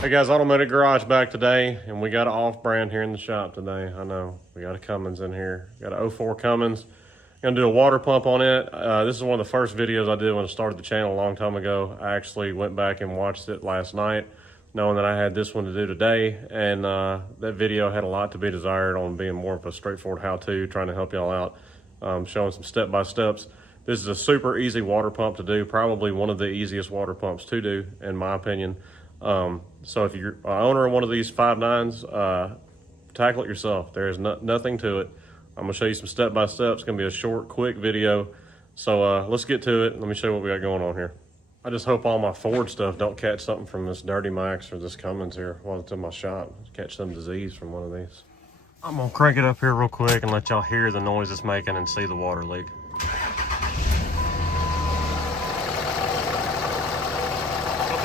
Hey guys, Automatic Garage back today, and we got an off-brand here in the shop today. I know, we got a Cummins in here. Got an '04 Cummins. Gonna do a water pump on it. This is one of the first videos I did when I started the channel a long time ago. I actually went back and watched it last night, knowing that I had this one to do today, and that video had a lot to be desired on being more of a straightforward how-to, trying to help y'all out, showing some step-by-steps. This is a super easy water pump to do, probably one of the easiest water pumps to do, in my opinion. So if you're an owner of one of these 5.9s, tackle it yourself. There is nothing to it. I'm gonna show you some step-by-steps. It's gonna be a short, quick video. So let's get to it. Let me show you what we got going on here. I just hope all my Ford stuff don't catch something from this Dirty Max or this Cummins here while it's in my shop. Catch some disease from one of these. I'm gonna crank it up here real quick and let y'all hear the noise it's making and see the water leak.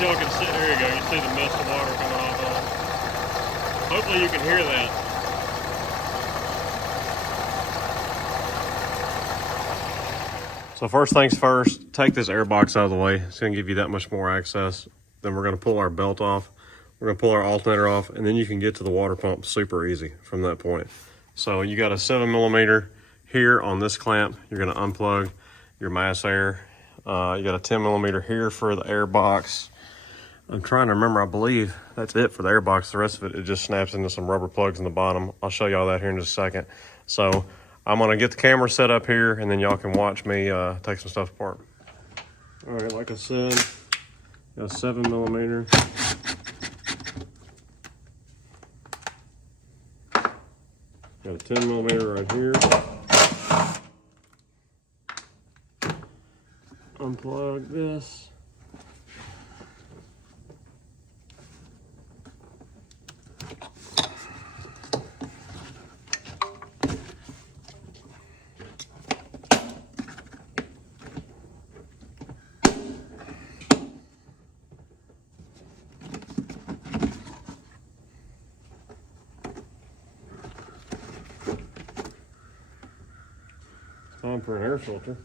Y'all can see, there you go, you see the mist of water coming off of it. Hopefully you can hear that. So first things first, take this air box out of the way. It's gonna give you that much more access. Then we're gonna pull our belt off. We're gonna pull our alternator off, and then you can get to the water pump super easy from that point. So you got a 7mm here on this clamp. You're gonna unplug your mass air. You got a 10mm here for the air box. I'm trying to remember, I believe that's it for the air box. The rest of it, it just snaps into some rubber plugs in the bottom. I'll show y'all that here in just a second. So I'm gonna get the camera set up here and then y'all can watch me take some stuff apart. All right, like I said, got a 7mm. Got a 10mm right here. Unplug this. Time for an air filter.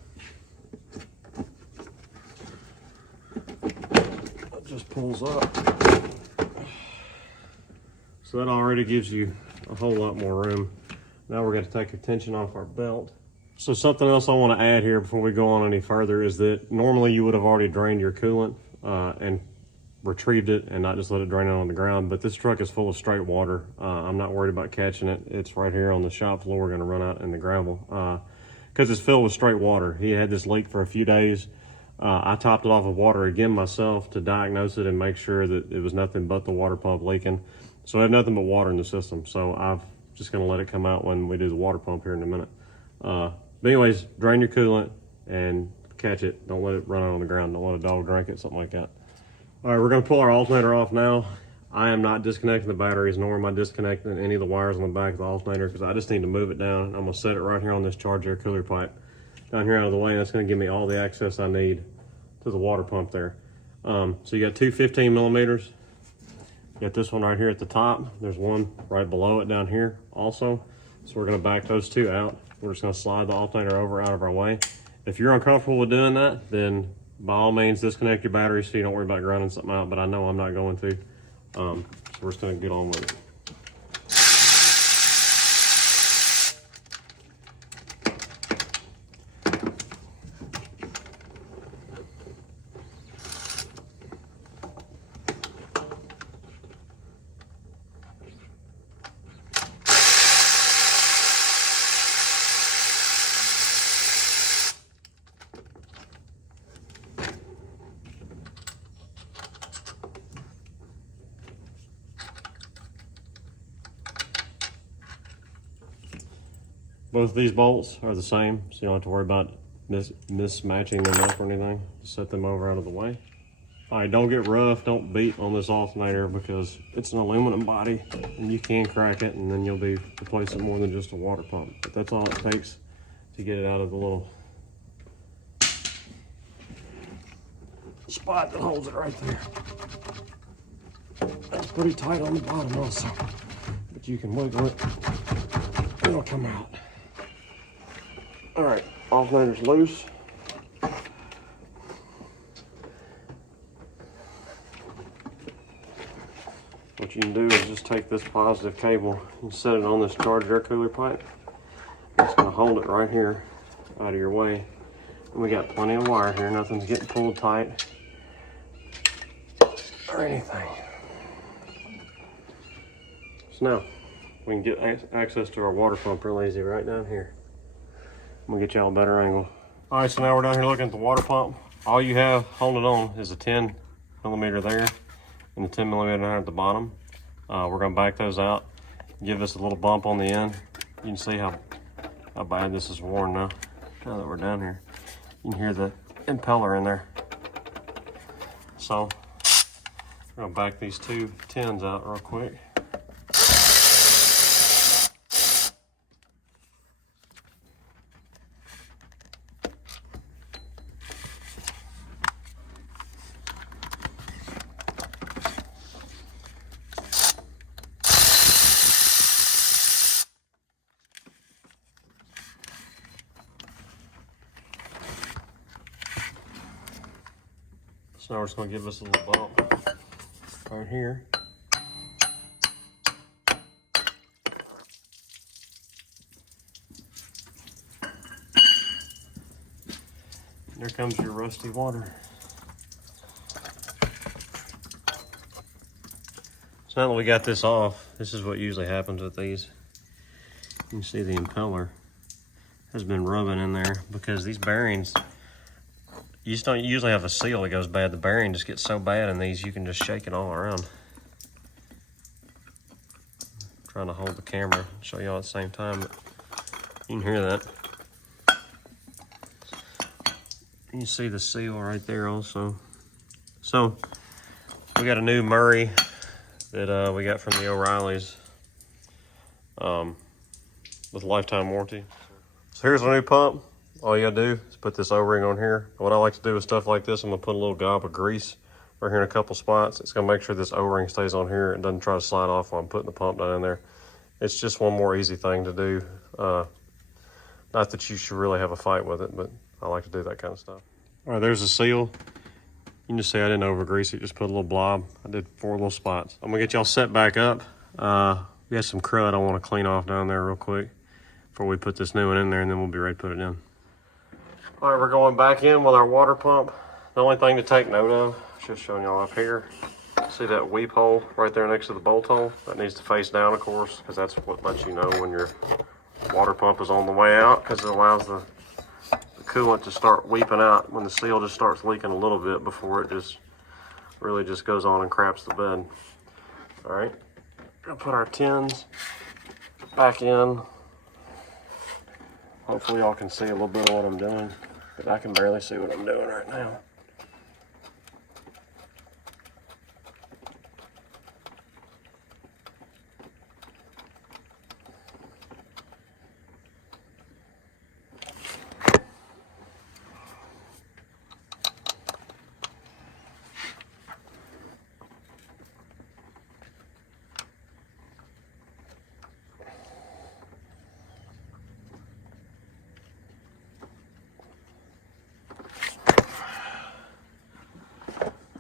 It just pulls up. So that already gives you a whole lot more room. Now we're going to take a tension off our belt. So something else I want to add here before we go on any further is that normally you would have already drained your coolant and retrieved it and not just let it drain out on the ground, but this truck is full of straight water. I'm not worried about catching it. It's right here on the shop floor. We're going to run out in the gravel. Because it's filled with straight water. He had this leak for a few days. I topped it off with water again myself to diagnose it and make sure that it was nothing but the water pump leaking. So I have nothing but water in the system. So I'm just gonna let it come out when we do the water pump here in a minute. But anyways, drain your coolant and catch it. Don't let it run out on the ground. Don't let a dog drink it, something like that. All right, we're gonna pull our alternator off now. I am not disconnecting the batteries, nor am I disconnecting any of the wires on the back of the alternator because I just need to move it down. I'm gonna set it right here on this charge air cooler pipe down here out of the way, and that's gonna give me all the access I need to the water pump there. So you got two 15mm. You got this one right here at the top. There's one right below it down here also. So we're gonna back those two out. We're just gonna slide the alternator over out of our way. If you're uncomfortable with doing that, then by all means disconnect your battery so you don't worry about grinding something out, but I know I'm not going to. So we're just gonna get on with it. Both of these bolts are the same, so you don't have to worry about mismatching them up or anything. Just set them over out of the way. All right, don't get rough, don't beat on this alternator because it's an aluminum body and you can crack it and then you'll be replacing more than just a water pump. But that's all it takes to get it out of the little spot that holds it right there. That's pretty tight on the bottom also, but you can wiggle it, it'll come out. All right, alternator's loose. All you can do is just take this positive cable and set it on this charged air cooler pipe. It's going to hold it right here out of your way. And we got plenty of wire here. Nothing's getting pulled tight or anything. So now we can get access to our water pump real easy right down here. I'm going to get y'all a better angle. All right, so now we're down here looking at the water pump. All you have holding on is a 10 millimeter there and the 10 millimeter down at the bottom. We're going to back those out, give this a little bump on the end. You can see how bad this is worn now that we're down here. You can hear the impeller in there. So we're going to back these two 10s out real quick. So now we're just going to give this a little bump right here. There comes your rusty water. So now that we got this off, this is what usually happens with these. You can see the impeller has been rubbing in there because these bearings, you just don't usually have a seal that goes bad. The bearing just gets so bad in these, you can just shake it all around. I'm trying to hold the camera, show y'all at the same time, but you can hear that. You can see the seal right there also. So we got a new Murray that we got from the O'Reillys with lifetime warranty. So here's our new pump. All you gotta do is put this O-ring on here. What I like to do with stuff like this, I'm gonna put a little gob of grease right here in a couple spots. It's gonna make sure this O-ring stays on here and doesn't try to slide off while I'm putting the pump down in there. It's just one more easy thing to do. Not that you should really have a fight with it, but I like to do that kind of stuff. All right, there's the seal. You can just say I didn't over grease it, just put a little blob. I did 4 little spots. I'm gonna get y'all set back up. We got some crud I wanna clean off down there real quick before we put this new one in there, and then we'll be ready to put it in. All right, we're going back in with our water pump. The only thing to take note of, just showing y'all up here, see that weep hole right there next to the bolt hole? That needs to face down, of course, because that's what lets you know when your water pump is on the way out, because it allows the coolant to start weeping out when the seal just starts leaking a little bit before it just really just goes on and craps the bed. All right, we're gonna put our tins back in. Hopefully y'all can see a little bit of what I'm doing, but I can barely see what I'm doing right now.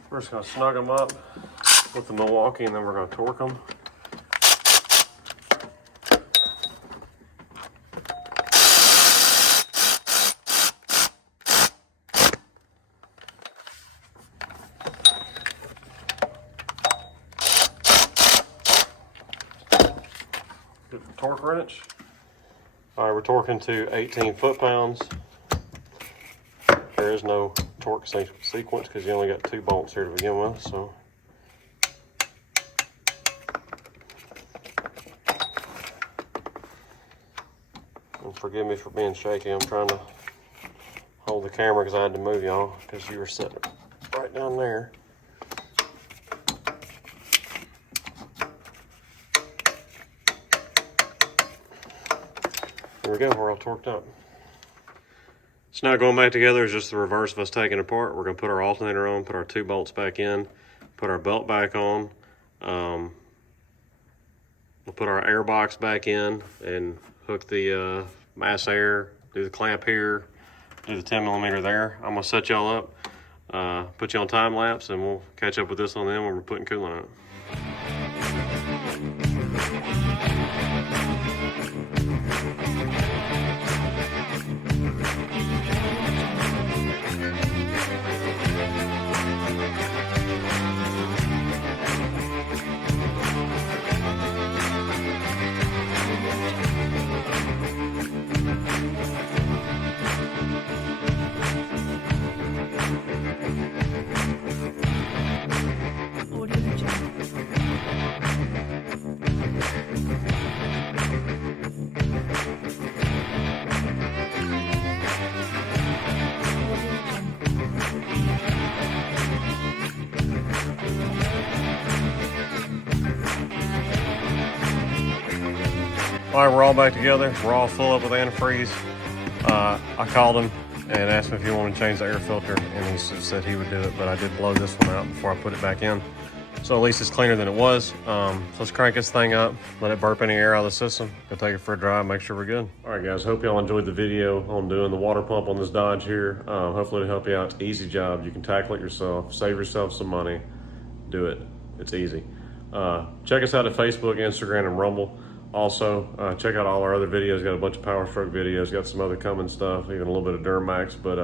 We're just gonna snug them up with the Milwaukee, and then we're gonna torque them. Get the torque wrench. All right, we're torquing to 18 foot-pounds. There is no torque sequence because you only got 2 bolts here to begin with, so. And forgive me for being shaky. I'm trying to hold the camera because I had to move y'all because you were sitting right down there. There we go, we're all torqued up. So now going back together is just the reverse of us taking it apart. We're gonna put our alternator on, put our 2 bolts back in, put our belt back on. We'll put our air box back in and hook the mass air, do the clamp here, do the 10 millimeter there. I'm gonna set y'all up, put you on time lapse, and we'll catch up with this on them when we're putting coolant on it. All right, we're all back together. We're all full up with antifreeze. I called him and asked him if he wanted to change the air filter, and he said he would do it, but I did blow this one out before I put it back in. So at least it's cleaner than it was. So let's crank this thing up, let it burp any air out of the system, go take it for a drive, make sure we're good. All right, guys, hope y'all enjoyed the video on doing the water pump on this Dodge here. Hopefully it'll help you out. It's an easy job. You can tackle it yourself, save yourself some money, do it. It's easy. Check us out at Facebook, Instagram, and Rumble. Also, check out all our other videos. Got a bunch of Power Stroke videos, got some other Cummins stuff, even a little bit of Duramax. But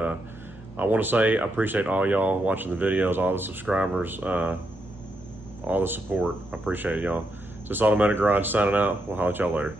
I want to say I appreciate all y'all watching the videos, all the subscribers, all the support. I appreciate it, y'all. This is Automatic Garage signing out. We'll holler at y'all later.